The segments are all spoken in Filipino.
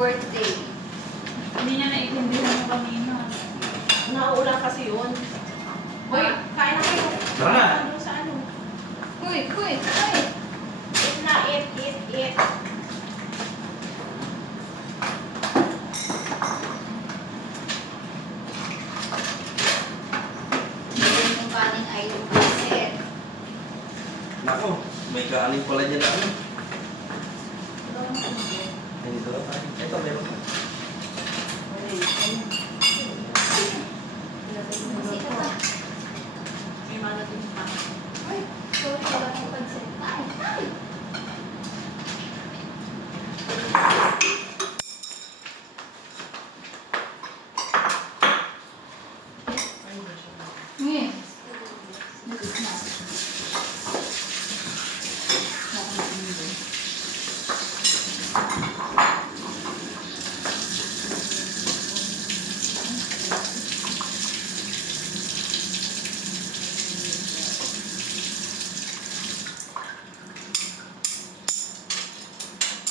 birthday. Hindi niya naiintindihan mo kanina. Nauulan kasi yun. Hoy, kain na kayo. Tara na. Ano sa ano? Uy! Eat na, eat. Yung kanin ay yung paset. Nako, may kanin pala dyan na ano. Ay, dito lang tayo. Ito, meron pa. Kasi ka pa. May mana din pa. Uy! Sorry, wala akong pansin. Ay! Ngayon. Bilis na.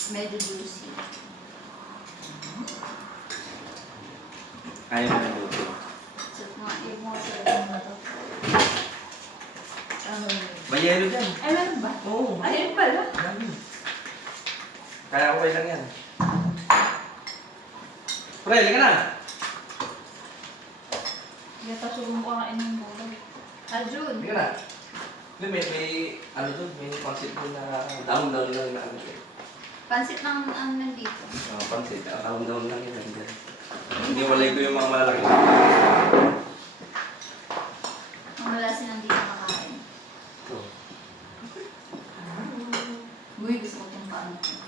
Medyo juicy. Ayaw mo na dito. So, yung mga sarap na to. Ano yun? May yelo dyan. Ay, meron ba? Oo. Ayun pala. Dami. Kaya okay lang yan. Pre, halika na. Yata suong ko kain ng bola. Arjun! Halika na. May ano doon, may pansit doon na down lang na ano. Pansit ng ano nandito. Pansit, down lang yun. Hindi walay ko yung mga malalaki. Ang wala silang dito makain. Ito. Uy, gusto ko itong paano to.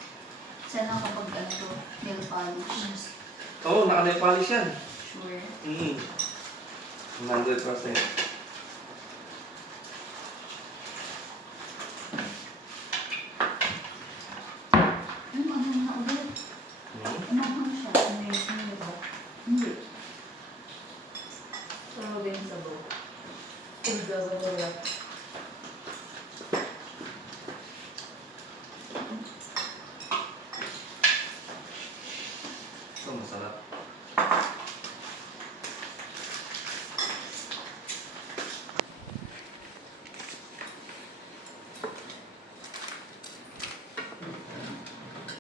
Sana kapag ano to, nail polish. Oo, naka-nail polish yan. Sure. 100%. Ano, ano na ulit? Umahang siya. Amazing, di ba? Hindi. Sarap din sa buo. Pulga sa buo. Ito, masarap.